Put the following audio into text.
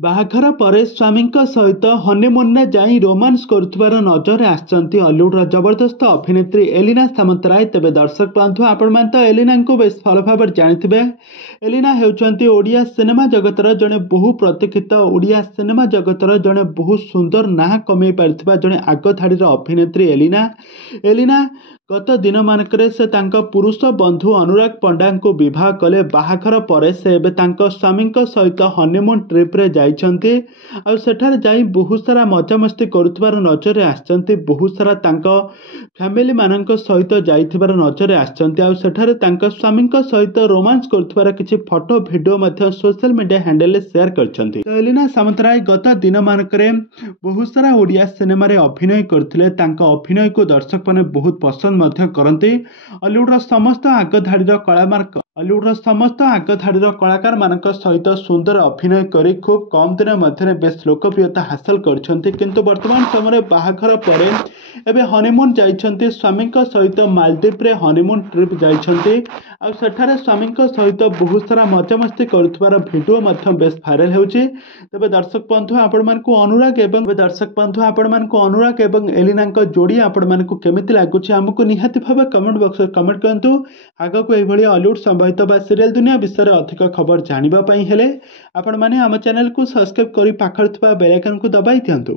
ବାହାଘର ପରେ ସ୍ୱାମୀଙ୍କ ସହିତ ହନିମୁନରେ ଯାଇ ରୋମାନ୍ସ କରୁଥିବାର ନଜରରେ ଆସିଛନ୍ତି ଅଲିଉଡର ଜବରଦସ୍ତ ଅଭିନେତ୍ରୀ ଏଲିନା ସାମନ୍ତରାୟ। ତେବେ ଦର୍ଶକ ବନ୍ଧୁ, ଆପଣମାନେ ତ ଏଲିନାଙ୍କୁ ବେଶ ଭଲ ଭାବରେ ଜାଣିଥିବେ। ଏଲିନା ହେଉଛନ୍ତି ଓଡ଼ିଆ ସିନେମା ଜଗତର ଜଣେ ବହୁ ପ୍ରତୀକ୍ଷିତ, ଓଡ଼ିଆ ସିନେମା ଜଗତର ଜଣେ ବହୁ ସୁନ୍ଦର ନାଁ କମେଇ ପାରିଥିବା ଜଣେ ଆଗ ଧାଡ଼ିର ଅଭିନେତ୍ରୀ ଏଲିନା ଗତ ଦିନମାନଙ୍କରେ ସେ ତାଙ୍କ ପୁରୁଷ ବନ୍ଧୁ ଅନୁରାଗ ପଣ୍ଡାଙ୍କୁ ବିବାହ କଲେ। ବାହାଘର ପରେ ସେ ଏବେ ତାଙ୍କ ସ୍ୱାମୀଙ୍କ ସହିତ ହନିମୁନ୍ ଟ୍ରିପ୍ରେ ଯାଇଛନ୍ତି। ଆଉ ସେଠାରେ ଯାଇ ବହୁତ ସାରା ମଜାମସ୍ତି କରୁଥିବାର ନଜରରେ ଆସିଛନ୍ତି। ବହୁତ ସାରା ତାଙ୍କ ଫ୍ୟାମିଲି ମାନଙ୍କ ସହିତ ଯାଇଥିବାର ନଜରରେ ଆସିଛନ୍ତି। ଆଉ ସେଠାରେ ତାଙ୍କ ସ୍ୱାମୀଙ୍କ ସହିତ ରୋମାନ୍ସ କରୁଥିବାର କିଛି ଫଟୋ ଭିଡ଼ିଓ ମଧ୍ୟ ସୋସିଆଲ ମିଡ଼ିଆ ହ୍ୟାଣ୍ଡେଲରେ ସେୟାର କରିଛନ୍ତି। ତ ଏଲିନା ସାମନ୍ତରାୟ ଗତ ଦିନମାନଙ୍କରେ ବହୁତ ସାରା ଓଡ଼ିଆ ସିନେମାରେ ଅଭିନୟ କରିଥିଲେ। ତାଙ୍କ ଅଭିନୟକୁ ଦର୍ଶକମାନେ ବହୁତ ପସନ୍ଦ ମଧ୍ୟ କରନ୍ତି। ଅଲିଉଡର ସମସ୍ତ ଆଗ ଧାଡ଼ିର କଳାକାରମାନଙ୍କ ସହିତ ସୁନ୍ଦର ଅଭିନୟ କରି ଖୁବ୍ କମ୍ ଦିନ ମଧ୍ୟରେ ବେଶ ଲୋକପ୍ରିୟତା ହାସଲ କରିଛନ୍ତି। କିନ୍ତୁ ବର୍ତ୍ତମାନ ସମୟରେ ବାହାଘର ପରେ ଏବେ ହନିମୁନ୍ ଯାଇଛନ୍ତି ସ୍ୱାମୀଙ୍କ ସହିତ। ମାଲଦ୍ୱୀପରେ ହନିମୁନ୍ ଟ୍ରିପ୍ ଯାଇଛନ୍ତି। ଆଉ ସେଠାରେ ସ୍ୱାମୀଙ୍କ ସହିତ ବହୁତ ସାରା ମଜାମସ୍ତି କରୁଥିବାର ଭିଡ଼ିଓ ମଧ୍ୟ ବେଶ ଭାଇରାଲ ହେଉଛି। ତେବେ ଦର୍ଶକ ବନ୍ଧୁ, ଆପଣମାନଙ୍କୁ ଅନୁରାଗ ଏବଂ ଏଲିନାଙ୍କ ଯୋଡ଼ି ଆପଣମାନଙ୍କୁ କେମିତି ଲାଗୁଛି, ଆମକୁ ନିହାତି ଭାବେ କମେଣ୍ଟ ବକ୍ସରେ କମେଣ୍ଟ କରନ୍ତୁ। ଆଗକୁ ଏଭଳି ଅଲିଉଡ ସମ୍ବଳିତ ବା ସିରିଏଲ ଦୁନିଆ ବିଷୟରେ ଅଧିକ ଖବର ଜାଣିବା ପାଇଁ ହେଲେ ଆପଣମାନେ ଆମ ଚ୍ୟାନେଲକୁ ସବସ୍କ୍ରାଇବ୍ କରି ପାଖରେ ଥିବା ବେଲ୍ ଆଇକନକୁ ଦବାଇ ଦିଅନ୍ତୁ।